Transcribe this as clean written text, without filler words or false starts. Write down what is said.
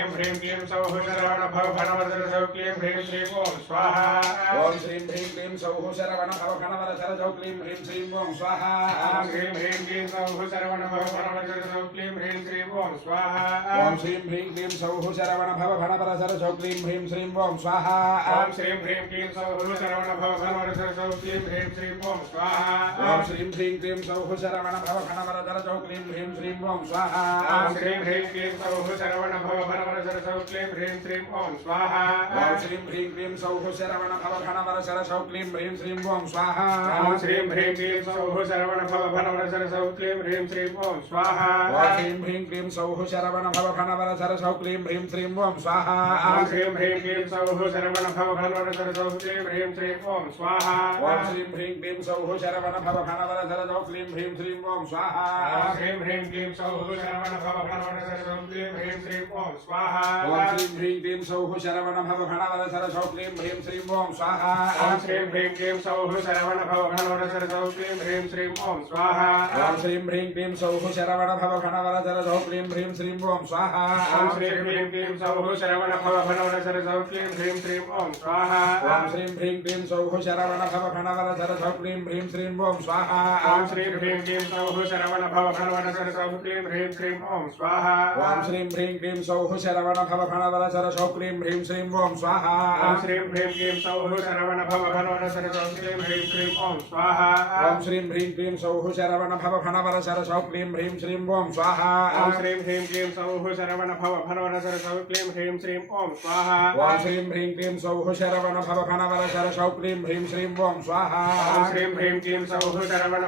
ह्रीं क्लीं सौः शरवण भव भनवरदर सौ क्लीं ह्रीं श्रीं ॐ स्वाहा ओम श्रीं ह्रीं क्लीं सौः शरवण भव घनवरदर सौ क्लीं ह्रीं श्रीं ॐ स्वाहा ह्रीं ह्रीं क्लीं सौः शरवण भव भनवरदर सौ क्लीं ह्रीं श्रीं ॐ स्वाहा ओम श्रीं ह्रीं क्लीं सौः शरवण भव घनवरदर सौ क्लीं ह्रीं श्रीं ॐ स्वाहा ॐ श्रीं ह्रीं क्लीं सौः शरवण भव भनवरदर सौ क्लीं ह्रीं श्रीं ॐ स्वाहा ओम श्रीं ह्रीं क्लीं सौः शरवण भव घनवरदर सौ क्लीं ह्रीं श्रीं ॐ स्वाहा ॐ श्रीं ह्रीं क्लीं सौः शरवण भव भनवरदर सौ क्लीं ह्रीं श्रीं ॐ स्वाहा ओम श्रीं ह्रीं क्लीं सौः शरवण भव घनवरदर सौ क्लीं ह्रीं श्रीं ॐ स्वाहा ॐ श्रीं ह्रीं क्लीं सौः शरवण भव भनवरदर सौ क्लीं ह्रीं श्रीं ॐ स्वाहा ओम श्रीं ह्रीं क्लीं सौः शरवण भव घनवरदर सौ क्लीं ह्रीं श्रीं ॐ स्वाहा ॐ श्रीं ह्रीं क्लीं सौः शरवण भव भनवरदर सौ क्लीं ह्रीं श्रीं ॐ स्वाहा ओम श्रीं ह्रीं क्लीं सौः शरवण भव घनवरदर सौ क्लीं ह्रीं श्रीं ॐ स्वाहा ॐ श्रीं ह्रीं क्लीं सौः शरवण भव भनवरदर सौ क्लीं ह्रीं श्रीं ॐ स्वाहा ओम श्रीं ह्रीं क्लीं सौः शरवण भव घनवरदर सौ क्लीं ह्रीं श्रीं ॐ स्वाहा ॐ श्रीं ह्रीं क्लीं सौः शरवण भव भनवरदर सौ क्लीं ह्रीं श्रीं ॐ स्वाहा ओम श्रीं ह्रीं क्लीं सौः शरवण भव घनवरदर सौ क्लीं ह्रीं श्रीं ॐ स्वाहा ॐ श्रीं ह्रीं क्लीं सौः शरवण भव भनवरदर सौ क्लीं ह्रीं श्रीं ॐ स्वाहा ओम श्रीं ह्रीं क्लीं सौः शरवण भव घनवरदर सौ क्लीं ह्रीं श्रीं ॐ स्वाहा ॐ श्रीं ह्रीं क्लीं सौः शरवण भव भनवरदर सौ क्लीं ह्रीं श्रीं ॐ स्वाहा ओम श्रीं ह्रीं क्लीं सौः शरवण भव घनवरदर सौ क्लीं ह्रीं श्रीं ॐ स्वाहा ॐ श्रीं ह्रीं क्लीं सौः शरवण भव भनवरदर सौ क्लीं ह्रीं श्रीं ॐ स्वाहा ओम श्रीं ह्रीं क्लीं सौः शरवण भव घनवरदर सौ क्लीं ह्रीं श्रीं ॐ स्वाहा ॐ श्रीं ह्रीं क्लीं सौः शरवण भव भनवरदर सौ क्लीं ह्रीं श्रीं ॐ स्वाहा ओम श्रीं ह्रीं क्लीं सौः शरवण भव घनवरदर सौ क्लीं ह्रीं श्रीं ॐ स्वाहा ॐ श्रीं ह्रीं क्लीं सौः शरवण